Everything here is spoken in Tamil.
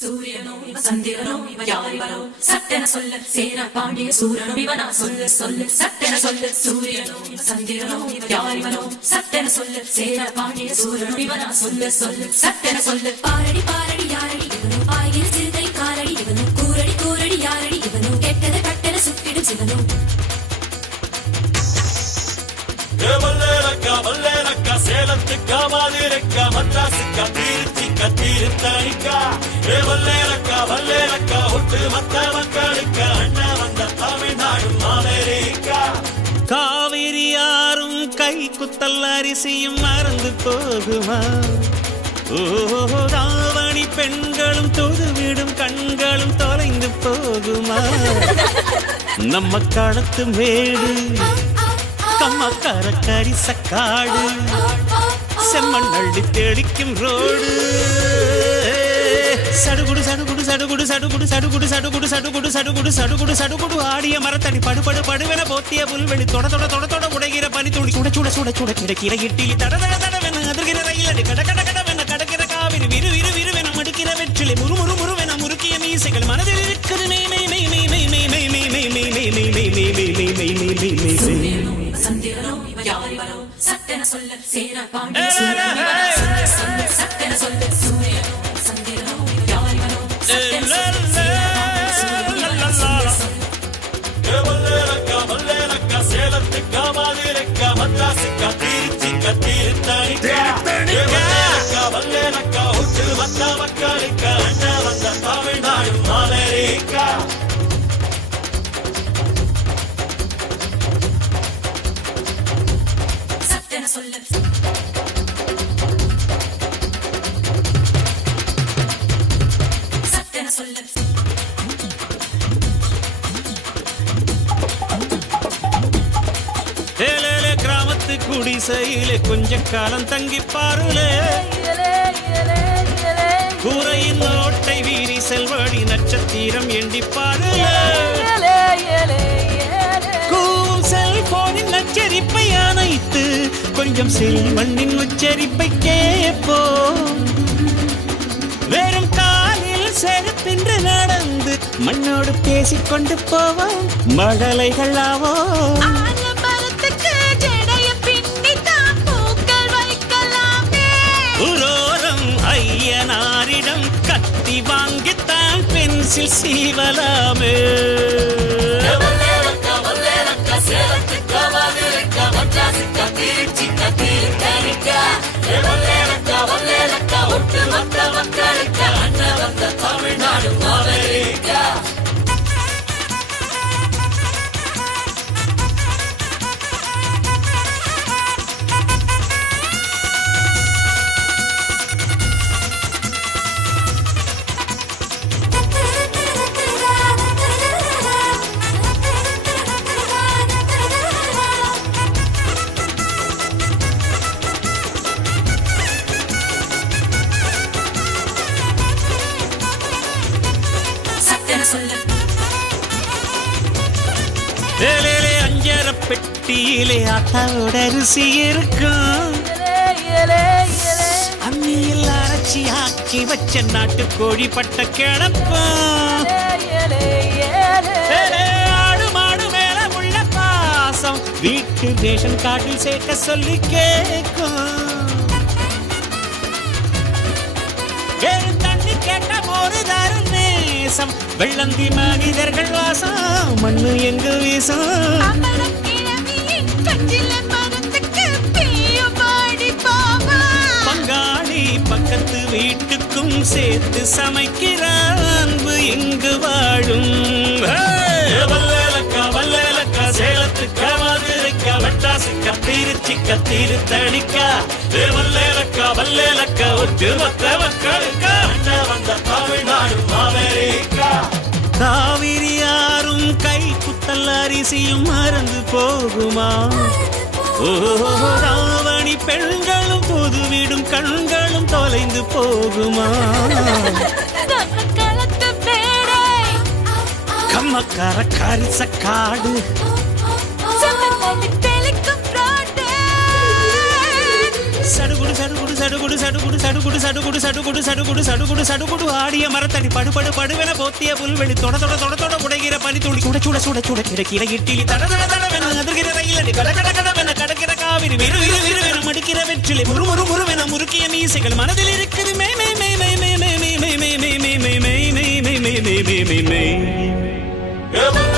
சூரியனோ சந்திரனோ யாரிவரோ சட்டென சொல்ல சேர பாண்டிய சூரனோ இவனா சொல்லு சொல்லு சட்டென சொல்லு சூரியனோ சந்திரனோ யாரிவரோ சட்டென சொல்ல சேர பாண்டிய சூரனோ இவனா சொல்லு சொல்லு சட்டென சொல்லு பாரடி பாரடி யாரடி இவனோ பாய்கிற சிறுகை காரடி இவனோ கூரடி கூரடி யாரடி இவனோ கெட்டத கட்டென சுட்டிடும் சிவனோ வல்லேலக்கா சேலத்துக்கா மாதிரக்கா மத்ராசுக்கா திருச்சிக்கா திருத்தணிக்கா வல்லேலக்கா ஒட்டு மத்த மக்களுக்கா அண்ணா வந்த தமிழ்நாடு அமெரிக்கா காவிரி யாரும் கை குத்தல் அரிசியும் மறந்து போகுமா தாவணி பெண்களும் தொழுவிடும் கண்களும் தொலைந்து போகுமா நம்ம களத்து மேடு கம்மக்கார கரிசக்காடு செம்மண் அள்ளி தெளிக்கும் ரோடு சடுகுடு சடுகுடு சடுகுடு சடுகுடு சடுகுடு சடுகுடு சடுகுடு சடுகுடு சடுகுடு சடுகுடு ஆடிய மரத்தடி படுபடு படுவென போத்திய புல்வெளி தொட தொட தொட தொட உடைகிற பனி துளி சுட சுட சுட சுட கிடைக்கிற இட்டிலி தட தட தடவென அதிர்கிற ரயிலடி கட கட கடவென கடக்கிற காவிரி விரு விரு விருவென மடுக்கிற வெற்றிலை முறு முறு முறுவென முறுக்கிய மீசைகள் மனதில் இருக்குது மெய் மெய் மெய் மெய் மெய் மெய் மெய் மெய் மெய் மெய் மெய் மெய் மெய் மெய் மெய் மெய் மெய் மெய் சூரியனோ சந்திரனோ யாரிவரோ சட்டென சொல்ல சேர பாண்டிய சூரனோ இவனா சொல்லு சொல்லு சட்டென சொல்லு சூரியனோ சந்திரனோ யாரிவரோ சட்டென சொல்லு சேர பாண்டிய சூரனோ இவனா சொல்லு சொல்லு வல்லேலக்கா சேலத்துக்கா மாதிரக்கா மத்ராசுக்கா திருச்சிக்கா திருத்தணிக்கா வல்லேலக்கா ஒட்டு மத்த மக்களுக்கா அண்ணா வந்த தமிழ்நாடு அமெரிக்கா சட்டென சொல்லு சட்டென சொல்லு கிராமத்து குடிசையிலே கொஞ்ச காலம் தங்கி பாருலே கூரையின் ஓட்டை வீரி செல்வடி நட்சத்திரம் எண்டி பாருலே கூவும் செல்போனின் நச்சரிப்பை அணைத்து கொஞ்சம் செல்வண்ணின் உச்சரிப்பை கேட்போம் வெறும் காலில் செருப்பின்று நடந்து மண்ணோடு பேசிக்கொண்டு போவோம் மழலைகள் ஆவோம் ஐயனாரிடம் கத்தி வாங்கித்தான் பென்சில் சீவலாமே வல்லேலக்கா சேலத்துக்கா மாதிரக்கா மத்ராசுக்கா திருச்சிக்கா திருத்தணிக்கா வல்லேலக்கா ஒட்டு மத்த மக்களுக்கா அண்ணா வந்த தமிழ்நாடு அமெரிக்கா அஞ்சர பெட்டியிலே ஆட்டாவோட அரிசி இருக்கும் அம்மியில் அரைச்சி ஆக்கி வச்ச நாட்டு கோழி பட்ட கிளப்பம் ஆடு மாடு மேல உள்ள பாசம் வீட்டு ரேஷன் கார்டில் சேர்க்க சொல்லி கேட்கும் தண்ணி கேட்ட ஒரு தரும் நேசம் வெள்ளந்தி மனிதர்கள் வாசம் மண்ணு எங்க வீசம் பங்காளி பக்கத்து வீட்டுக்கும் சேர்த்து சமைக்கிற அன்பு எங்கு வாழும் வல்லேலக்கா சேலத்துக்கா மாதிரக்கா மத்ராசுக்கா திருச்சிக்கா திருத்தணிக்கா வல்லேலக்கா ஒட்டு மத்த மக்களுக்கா அண்ணா வந்த தமிழ்நாடு அமெரிக்கா காவிரி யாரும் கை குத்தல் அரிசியும் மறந்து போகுமா ராவணி பெண்களும் பொதுவிடும் கண்களும் தொலைந்து போகுமா கம்மக்கார கரிசக்காடு சடுகுடு சடுகுடு சடுகுடு சடுகுடு சடுகுடு சடுகுடு சடுகுடு சடுகுடு சடுகுடு சடுகுடு சடுகுடு ஆடிய மரத்தடி படுபடு படுவென போத்திய புல்வெளி தொட தொட தொட தொட உடைகிற பனித்துளி சுட சுட சுட சுட கிடக்கிற இட்டிலி தட தட தடவென அதிர்கிற ரயிலடி கட கட கடவென கடக்கிற காவிரி விறு விறு விறுவென மடிக்கிற வெற்றிலை முறு முறு முறுவென முறுக்கிய மீசைகள் மனதில் இருக்குது மே மே மே மே மே மே மே மே மே மே மே மே மே மே மே மே மே மே